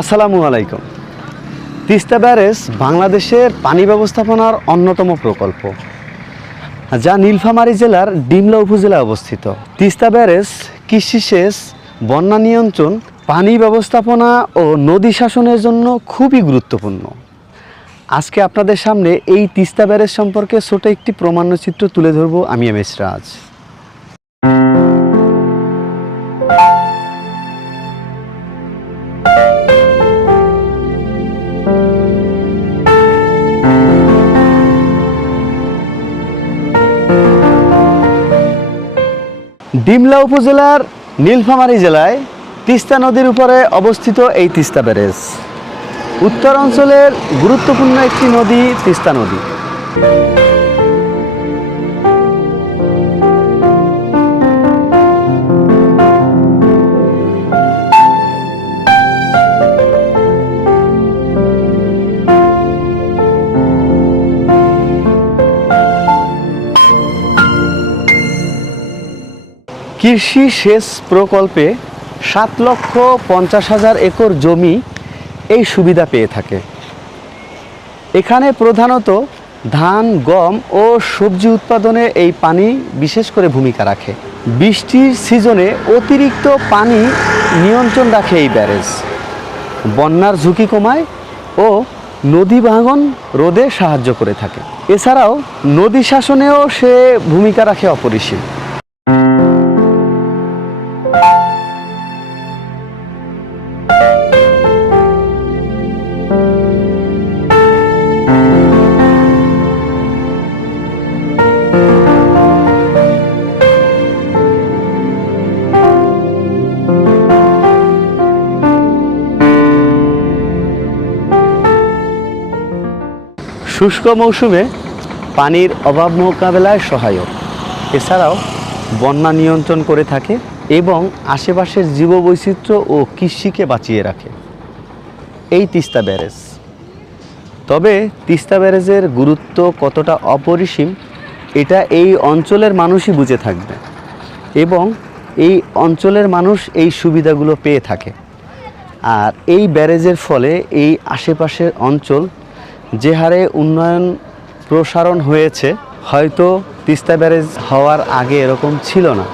আসসালামু আলাইকুম। তিস্তা ব্যারেজ বাংলাদেশের পানি ব্যবস্থাপনার অন্যতম প্রকল্প, যা নীলফামারী জেলার ডিমলা উপজেলায় অবস্থিত। তিস্তা ব্যারেজ কৃষি সেচ, বন্যা নিয়ন্ত্রণ, পানি ব্যবস্থাপনা ও নদী শাসনের জন্য খুবই গুরুত্বপূর্ণ। আজকে আপনাদের সামনে এই তিস্তা ব্যারেজ সম্পর্কে ছোট একটি প্রমাণচিত্র তুলে ধরব আমি এম এস রাজ। ডিমলা উপজেলার নীলফামারী জেলায় তিস্তা নদীর উপরে অবস্থিত এই তিস্তা ব্যারেজ উত্তর অঞ্চলের গুরুত্বপূর্ণ একটি নদী তিস্তা নদী। কৃষি সেচ প্রকল্পে 7,50,000 একর জমি এই সুবিধা পেয়ে থাকে। এখানে প্রধানত ধান, গম ও সবজি উৎপাদনে এই পানি বিশেষ করে ভূমিকা রাখে। বৃষ্টির সিজনে অতিরিক্ত পানি নিয়ন্ত্রণ রাখে এই ব্যারেজ, বন্যার ঝুঁকি কমায় ও নদী ভাঙন রোধে সাহায্য করে থাকে। এছাড়াও নদী শাসনেও সে ভূমিকা রাখে অপরিসীম। শুষ্ক মৌসুমে পানির অভাব মোকাবেলায় সহায়ক, এছাড়াও বন্যা নিয়ন্ত্রণ করে থাকে এবং আশেপাশের জীববৈচিত্র্য ও কৃষিকে বাঁচিয়ে রাখে এই তিস্তা ব্যারেজ। তবে তিস্তা ব্যারেজের গুরুত্ব কতটা অপরিসীম এটা এই অঞ্চলের মানুষই বুঝে থাকবে এবং এই অঞ্চলের মানুষ এই সুবিধাগুলো পেয়ে থাকে। আর এই ব্যারেজের ফলে এই আশেপাশের অঞ্চল যে হারে উন্নয়ন প্রসারণ হয়েছে, হয়তো তিস্তা ব্যারেজ হওয়ার আগে এরকম ছিল না।